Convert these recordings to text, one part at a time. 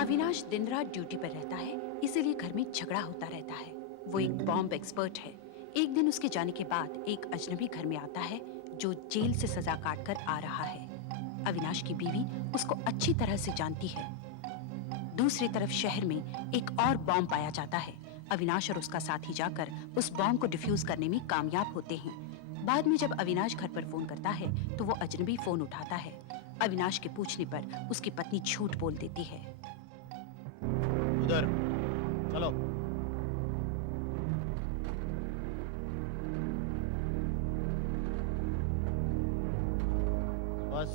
अविनाश दिन रात ड्यूटी पर रहता है, इसीलिए घर में झगड़ा होता रहता है। वो एक बॉम्ब एक्सपर्ट है। एक दिन उसके जाने के बाद एक अजनबी घर में आता है जो जेल से सजा काट कर आ रहा है। अविनाश की बीवी उसको अच्छी तरह से जानती है। दूसरी तरफ शहर में एक और बॉम्ब पाया जाता है। अविनाश और उसका साथी जाकर उस बॉम्ब को डिफ्यूज करने में कामयाब होते हैं। बाद में जब अविनाश घर पर फोन करता है तो वो अजनबी फोन उठाता है। अविनाश के पूछने पर उसकी पत्नी झूठ बोल देती है। उधर चलो। बस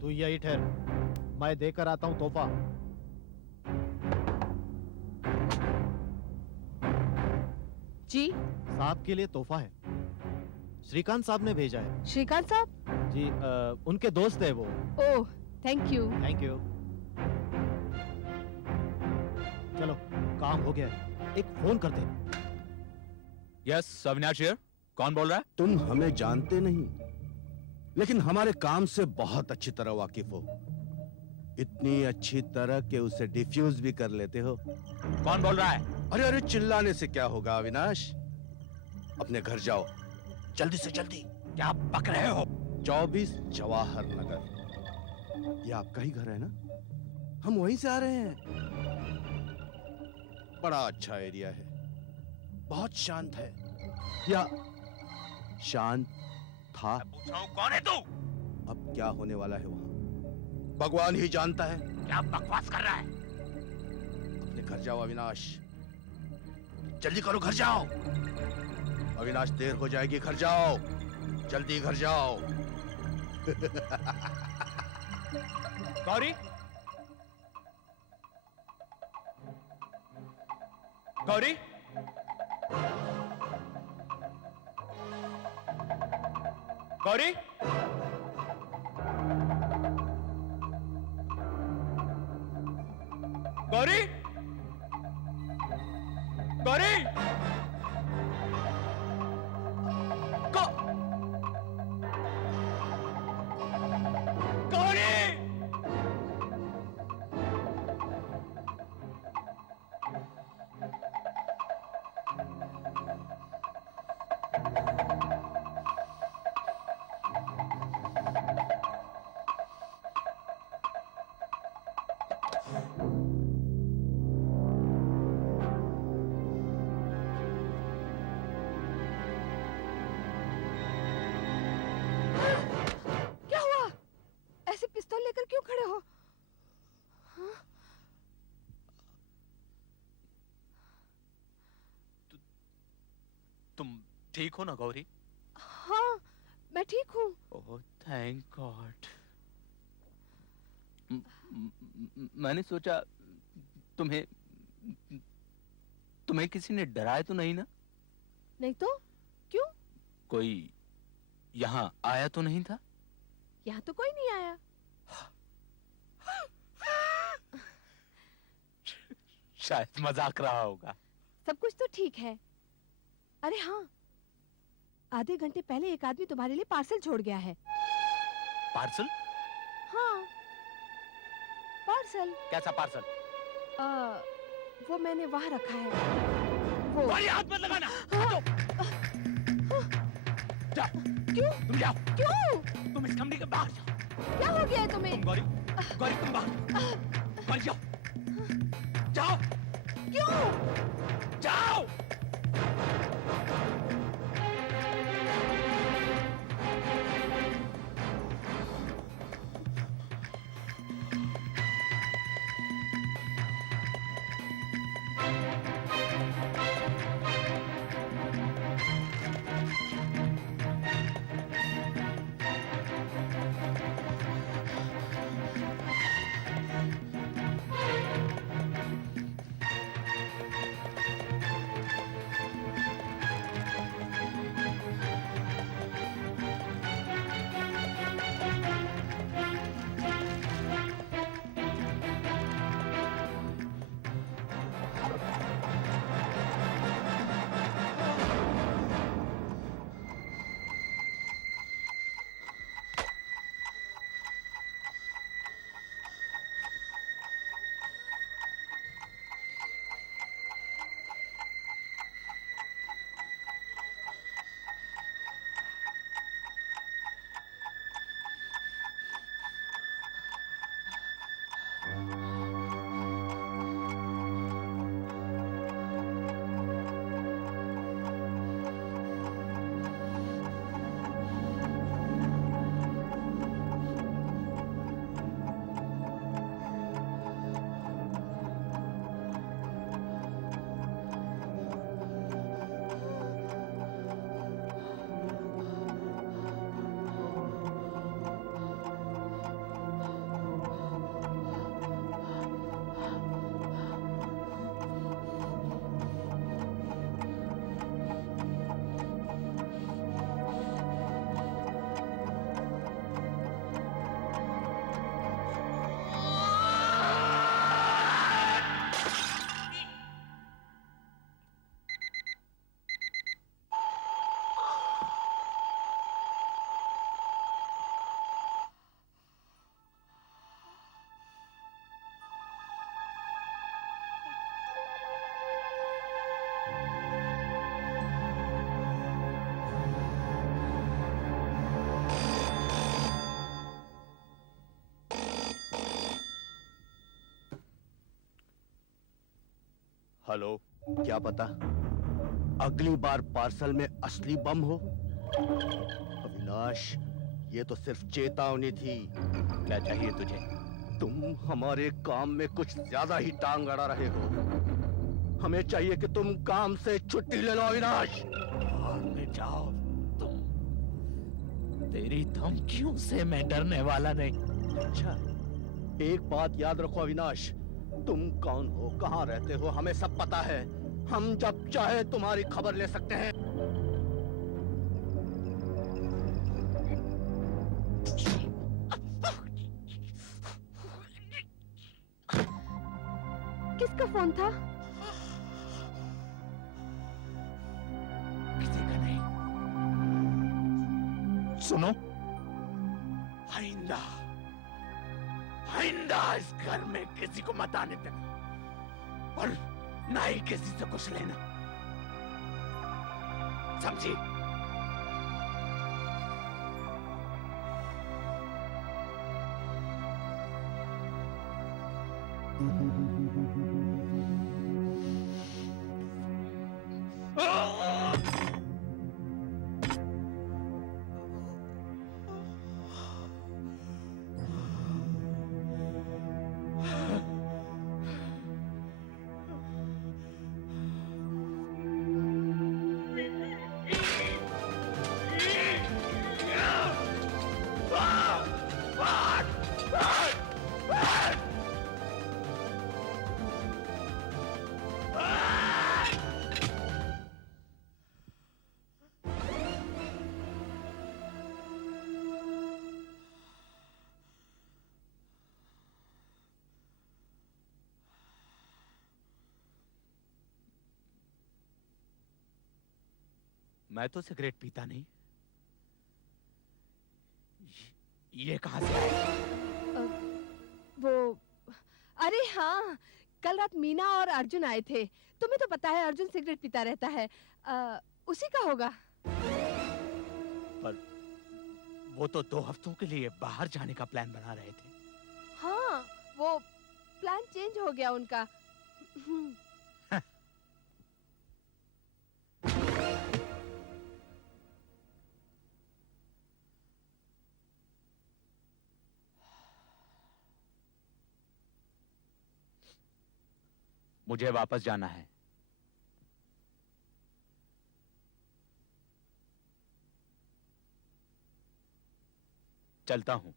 तू यही ठहर, मैं देकर आता हूं तोहफा। जी साहब के लिए तोहफा है, श्रीकांत साहब ने भेजा है। श्रीकांत साहब? जी उनके दोस्त है वो। Oh thank you. Thank you. चलो काम हो गया है, एक फोन करते हैं। Yes Avinash here. कौन बोल रहा है? तुम हमें जानते नहीं, लेकिन हमारे काम से बहुत अच्छी तरह वाकिफ हो। इतनी अच्छी तरह कि उसे डिफ्यूज भी कर लेते हो। कौन बोल रहा है? अरे अरे चिल्लाने से क्या होगा अविनाश, अपने घर जाओ जल्दी से जल्दी। क्या बक रहे हो? 24 जवाहर नगर, ये आपका ही घर है ना? हम वहीं से आ रहे हैं। बड़ा अच्छा एरिया है, बहुत शांत है, या शांत था। पूछ रहा हूं कौन है तू? अब क्या होने वाला है वहां भगवान ही जानता है। क्या बकवास कर रहा है? अपने घर जाओ अविनाश, जल्दी करो, घर जाओ। अविनाश देर हो जाएगी, घर जाओ जल्दी, घर जाओ। गौरी, गौरी, गौरी, गौरी, गौरी, गौरी। क्या हुआ? ऐसे पिस्तौल लेकर क्यों खड़े हो? हाँ? तुम ठीक हो ना गौरी? हाँ मैं ठीक हूँ। Oh thank God. मैंने सोचा तुम्हें किसी ने डराया तो नहीं ना? नहीं तो क्यों? कोई यहाँ आया तो नहीं था? यहाँ तो कोई नहीं आया। शायद मजाक रहा होगा। सब कुछ तो ठीक है। अरे हाँ, आधे घंटे पहले एक आदमी तुम्हारे लिए पार्सल छोड़ गया है। पार्सल? हाँ पार्सल। कैसा पार्सल? वो मैंने वहां रखा है। वो हाथ मत लगाना। हाँ। जाओ। क्यों? तुम जाओ। क्यों? तुम इस कमरे के बाहर जाओ। क्या हो गया है तुम्हें? तुम गौरी, गौरी तुम बाहर जाओ। जाओ। क्यों? जाओ। हेलो, क्या पता अगली बार पार्सल में असली बम हो। अविनाश, ये तो सिर्फ चेतावनी थी। क्या चाहिए तुझे? तुम हमारे काम में कुछ ज्यादा ही टांग अड़ा रहे हो। हमें चाहिए कि तुम काम से छुट्टी ले लो अविनाश। और मिट जाओ तुम। तेरी धमकियों से मैं डरने वाला नहीं। अच्छा, एक बात याद रखो अविनाश, तुम कौन हो, कहाँ रहते हो, हमें सब पता है। हम जब चाहे तुम्हारी खबर ले सकते हैं। किसका फोन था? किसी का नहीं। सुनो, आइंदा आइंदा इस घर में किसी को मत आने देना और ना ही किसी से कुछ लेना, समझी? मैं तो सिगरेट पीता नहीं। ये कहां से आया? वो, अरे हाँ, कल रात मीना और अर्जुन आए थे। तुम्हें तो पता है अर्जुन सिगरेट पीता रहता है। उसी का होगा। पर वो तो 2 हफ्तों के लिए बाहर जाने का प्लान बना रहे थे। हाँ, वो प्लान चेंज हो गया उनका। मुझे वापस जाना है। चलता हूं।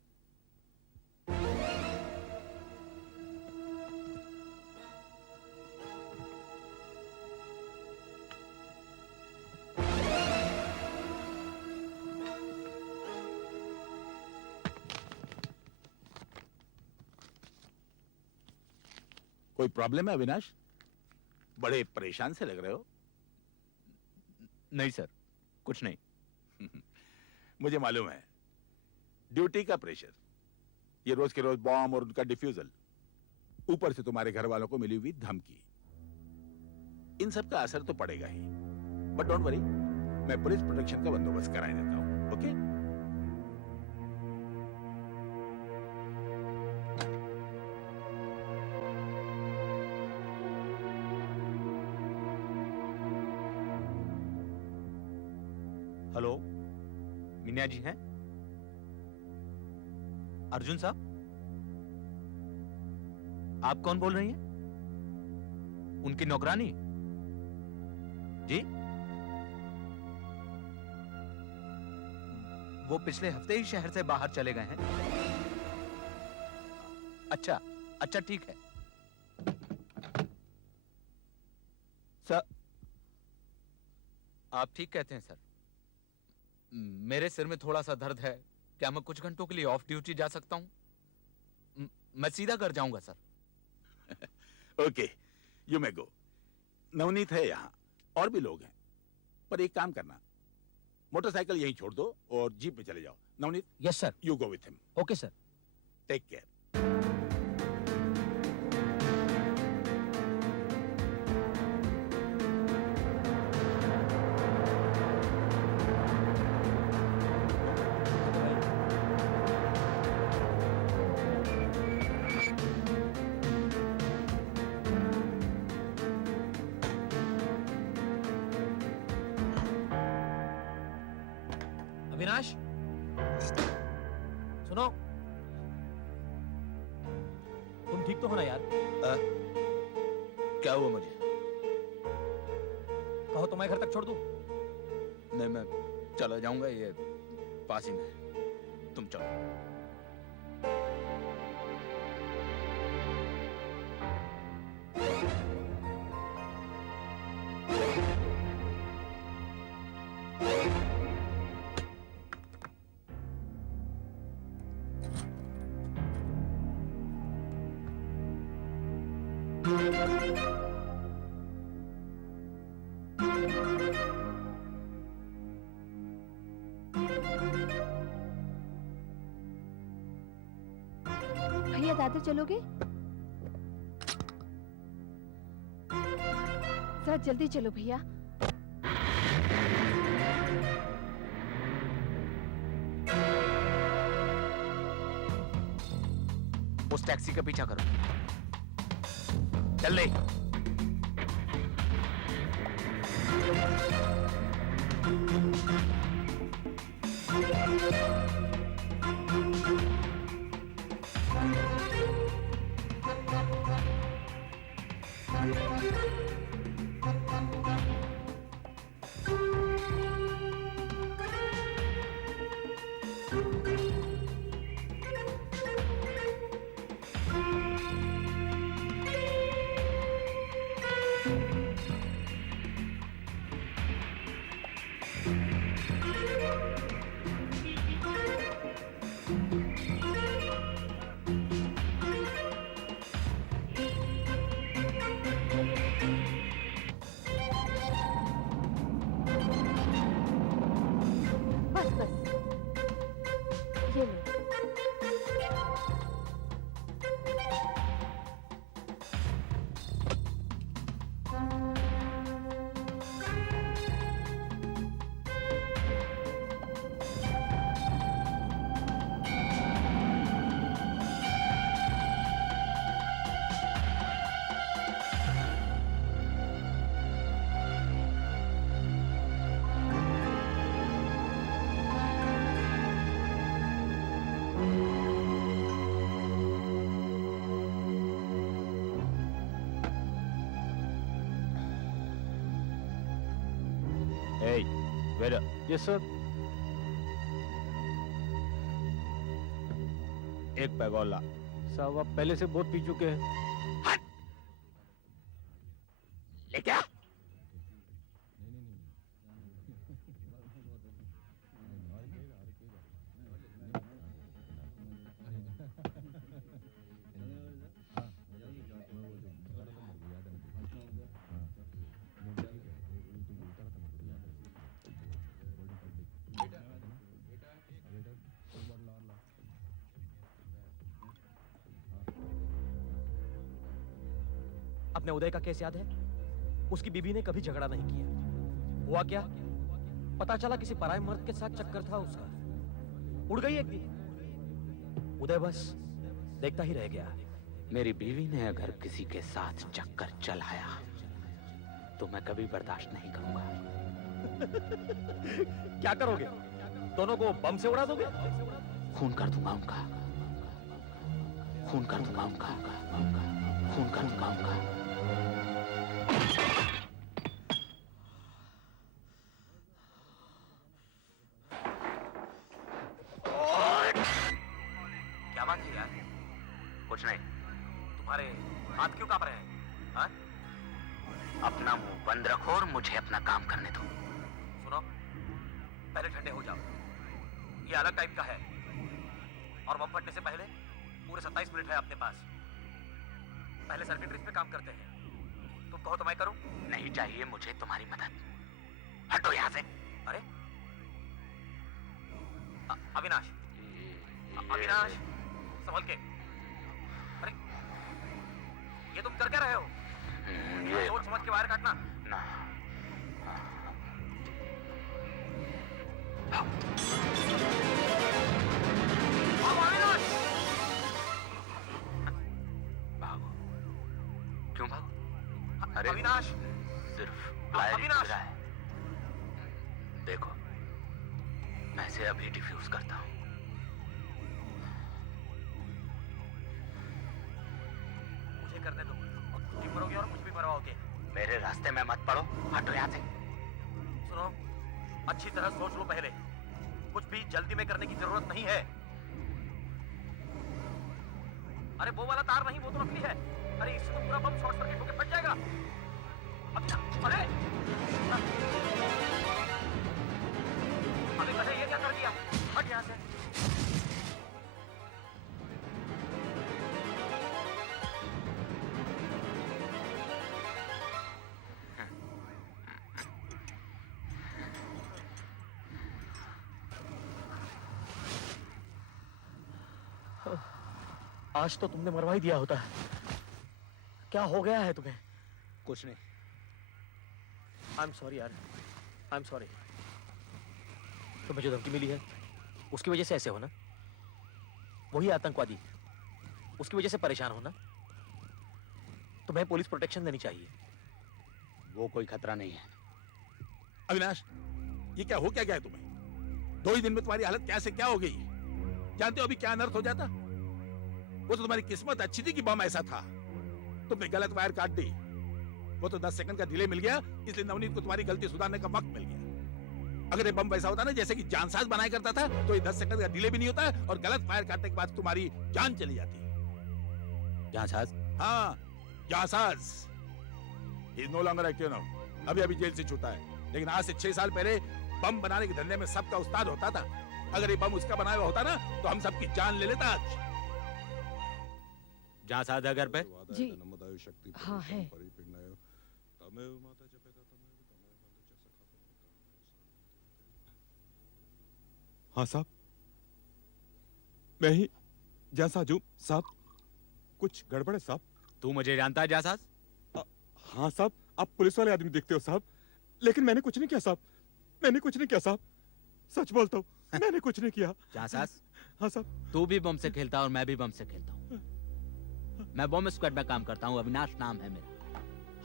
कोई प्रॉब्लम है अविनाश? बड़े परेशान से लग रहे हो। नहीं सर, कुछ नहीं। मुझे मालूम है, ड्यूटी का प्रेशर, ये रोज के रोज बॉम्ब और उनका डिफ्यूजल, ऊपर से तुम्हारे घर वालों को मिली हुई धमकी, इन सब का असर तो पड़ेगा ही। बट डोंट वरी, मैं पुलिस प्रोटेक्शन का बंदोबस्त कराए देता हूं। ओके? हेलो, मीना जी हैं? अर्जुन साहब, आप कौन बोल रही हैं? उनकी नौकरानी? जी? वो पिछले हफ्ते ही शहर से बाहर चले गए हैं। अच्छा, अच्छा, ठीक है सर। आप ठीक कहते हैं सर। मेरे सिर में थोड़ा सा दर्द है। क्या मैं कुछ घंटों के लिए ऑफ ड्यूटी जा सकता हूं? मैं सीधा घर जाऊंगा सर। ओके, यू मे गो। नवनीत है यहाँ, और भी लोग हैं। पर एक काम करना, मोटरसाइकिल यहीं छोड़ दो और जीप में चले जाओ। Navneet, yes sir. You go with him. Okay sir. Take care. Avinash, सुनो, तुम ठीक तो हो ना यार? क्या हुआ मुझे? कहो तो मैं घर तक छोड़ दूं? नहीं, मैं चला जाऊंगा, ये पास ही में है। तुम चलो। भैया दादर चलोगे? जरा जल्दी चलो भैया। उस टैक्सी का पीछा करो, जल्दी। बस बस, ये लो। Hey, wait up. Yes, sir. एक पैग और ला। साहब आप पहले से बहुत पी चुके हैं। ले क्या? अपने उदय का केस याद है? उसकी बीबी ने कभी झगड़ा नहीं किया। हुआ क्या? पता चला किसी पराये मर्द के साथ चक्कर था उसका। उड़ गई एक दिन। उदय बस देखता ही रह गया। मेरी बीवी ने अगर किसी के साथ चक्कर चलाया तो मैं कभी बर्दाश्त नहीं करूंगा। क्या करोगे? दोनों को बम से उड़ा दोगे? खून कर दूंगा उनका, खून कर दूंगा उनका, खून कर दूंगा उनका। क्या बात है यार? कुछ नहीं, तुम्हारे हाथ क्यों कांप रहे हैं? हाँ? अपना मुंह बंद रखो और मुझे अपना काम करने दो। सुनो, पहले ठंडे हो जाओ। ये अलग टाइप का है और बम फटने से पहले पूरे 27 मिनट है अपने पास। पहले सर्किटरीज पे काम करते हैं। तुम कहो तो मैं करूं? नहीं चाहिए मुझे तुम्हारी मदद, हटो यहाँ से। अरे अविनाश, अविनाश, संभल के। अरे ये तुम कर क्या रहे हो? ये सोच समझ के वायर काटना। ना, भागो अविनाश! भागो। क्यों भागो? अरे अविनाश! सिर्फ फायर ही अविनाश! लगा है। देखो, मैं इसे अभी डिफ्यूज करता हूं। मुझे करने दो, तुम भी मरोगे और मुझे भी मरवाओगे। मेरे रास्ते में मत पड़ो, हटो यहाँ से। सुनो, अच्छी तरह सोच लो पहले, कुछ भी जल्दी में करने की जरूरत नहीं है। अरे वो वाला तार नहीं, वो तो नकली है। अरे इससे तो पूरा बम शॉर्ट सर्किट होकर फट जाएगा। अरे अबे गधे, ये क्या कर दिया? हट यहाँ से। आज तो तुमने मरवा ही दिया होता। क्या हो गया है तुम्हें? कुछ नहीं। आई एम सॉरी यार, आई एम सॉरी। तुम्हें जो धमकी मिली है उसकी वजह से ऐसे हो ना? वही आतंकवादी, उसकी वजह से परेशान हो ना? तुम्हें पुलिस प्रोटेक्शन देनी चाहिए। वो कोई खतरा नहीं है। अविनाश, ये क्या हो क्या गया है तुम्हें? 2 ही दिन में तुम्हारी हालत क्या से क्या हो गई? जानते हो अभी क्या अनर्थ हो जाता? वो तो तुम्हारी किस्मत अच्छी थी कि बम ऐसा था, तुमने गलत वायर काट दी। वो तो 10 सेकंड का डिले मिल गया, इसलिए नवनीत को तुम्हारी गलती सुधारने का वक्त मिल गया। अगर ये बम वैसा होता ना जैसे कि जानसाज बनाया करता था, तो ये 10 सेकंड का डिले भी नहीं होता और गलत फायर काटने के बाद तुम्हारी जान चली जाती। जांसाज? हाँ, जांसाज। He is no longer active now. अभी जेल से छूटा है, लेकिन आज से 6 साल पहले बम बनाने के धंधे में सबका उस्ताद होता था। अगर ये बम उसका बनाया हुआ होता ना, तो हम सबकी जान ले लेता आज। जांसाज है घर पे? जी हाँ है। हाँ साहब, मैं ही जांसाज हूँ साहब। कुछ गड़बड़ है साहब? तू मुझे जानता है जांसाज? हाँ साहब, आप पुलिस वाले आदमी दिखते हो साहब, लेकिन मैंने कुछ नहीं किया साहब। मैंने कुछ नहीं किया साहब, सच बोलता हूँ, मैंने कुछ नहीं किया। जांसाज, हाँ साहब। तू भी बम से खेलता है और मैं भी बम से खेलता हूँ। मैं बम स्क्वाड में काम करता हूँ, अविनाश नाम है मेरा।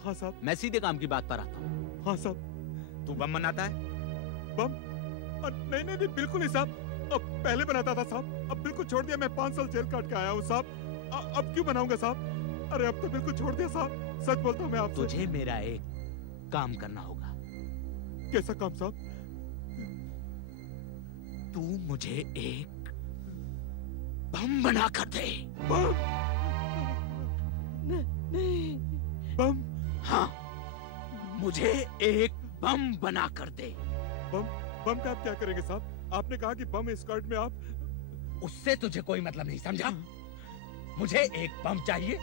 हाँ साहब। मैं सीधे काम की बात पर आता हूँ। हाँ साहब। तू बम बनाता है? बम? नहीं नहीं नहीं, बिल्कुल नहीं साहब। अब पहले बनाता था साहब, अब बिल्कुल छोड़ दिया। मैं 5 साल जेल काट के आया हूँ साहब। अब क्यों बनाऊंगा साहब? अरे अब तो बिल्कुल छोड़ दिया साहब, सच बोलता हूँ मैं आपसे। तुझे मेरा एक काम करना होगा। कैसा काम साहब? तू मुझे एक बम बना कर दे। बम? नहीं। बम? हाँ, मुझे एक बम बना कर दे। बम? बम का आप क्या करेंगे साहब? आपने कहा कि बम स्क्वाड में आप। उससे तुझे कोई मतलब नहीं, समझा? मुझे एक बम चाहिए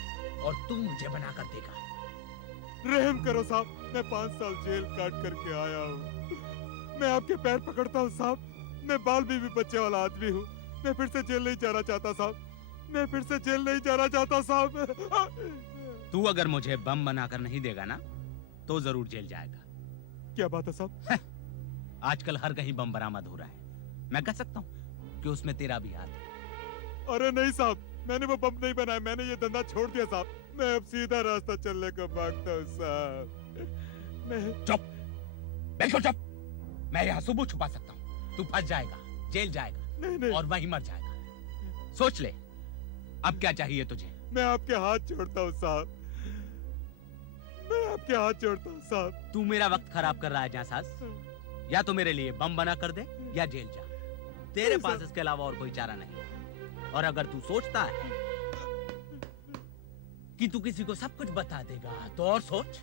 और तू मुझे बना कर देगा। रहम करो साहब, मैं 5 साल जेल काट करके आया हूँ। मैं आपके पैर पकड़ता हूँ साहब। मैं बाल बीवी बच्चे वाला आदमी हूँ। मैं फिर से जेल नहीं जाना चाहता साहब। मैं फिर से जेल नहीं जाना चाहता साहब। तू अगर मुझे बम बनाकर नहीं देगा ना, तो जरूर जेल जाएगा। क्या बात है साहब? आजकल हर कहीं बम बरामद हो रहा है। मैं कह सकता हूँ कि उसमें तेरा भी हाथ है। अरे नहीं साहब, मैंने वो बम नहीं बनाया। मैंने ये धंधा छोड़ दिया साहब। मैं अब सीधा रास्ता चलने को मांगता हूँ साहब। मैं चुप, बिल्कुल चुप। मैं यहाँ सुबह छुपा सकता हूँ। तू फंस जाएगा, जेल जाएगा, नहीं नहीं, और वहीं मर जाएगा। सोच ले, अब क्या चाहिए तुझे? मैं आपके हाथ जोड़ता हूँ साहब। मैं आपके हाथ जोड़ता हूँ साहब। तू मेरा वक्त खराब कर रहा है जांसाज। या तो मेरे लिए बम बना कर दे या जेल जा। तेरे पास इसके अलावा और कोई चारा नहीं। और अगर तू सोचता है कि तू किसी को सब कुछ बता देगा, तो और सोच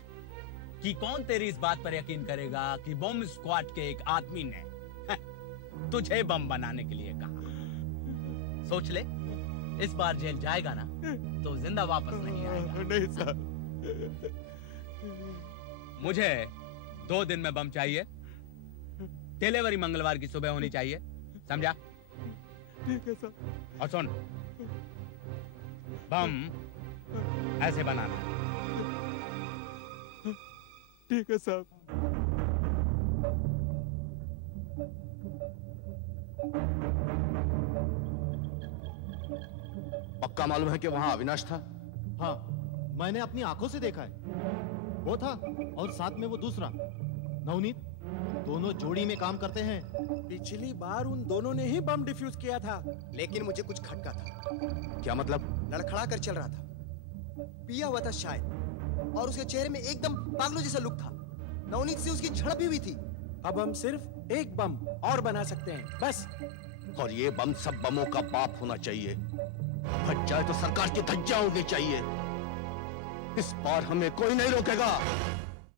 कि कौन तेरी इस बात पर यकीन करेगा कि बम स्क्वाड के एक आदमी ने तुझे बम बनाने के लिए कहा। सोच ले, इस बार जेल जाएगा ना, तो जिंदा वापस नहीं आएगा। नहीं साहब। मुझे 2 दिन में बम चाहिए। डिलीवरी मंगलवार की सुबह होनी चाहिए, समझा? ठीक है साहब। और सुन, बम ऐसे बनाना। ठीक है साहब। पक्का मालूम है कि वहां अविनाश था? हाँ, मैंने अपनी आंखों से देखा है। वो था और साथ में वो दूसरा नवनीत। दोनों जोड़ी में काम करते हैं। पिछली बार उन दोनों ने ही बम डिफ्यूज किया था। लेकिन मुझे कुछ खटका था। क्या मतलब? लड़खड़ा कर चल रहा था, पिया हुआ था शायद, और उसके चेहरे में एकदम पागलों जैसा लुक था। नवनीत से उसकी झड़प भी हुई थी। अब हम सिर्फ एक बम और बना सकते हैं, बस। और ये बम सब बमों का बाप होना चाहिए। फट जाए तो सरकार की धज्जियां उड़नी चाहिए। इस बार हमें कोई नहीं रोकेगा।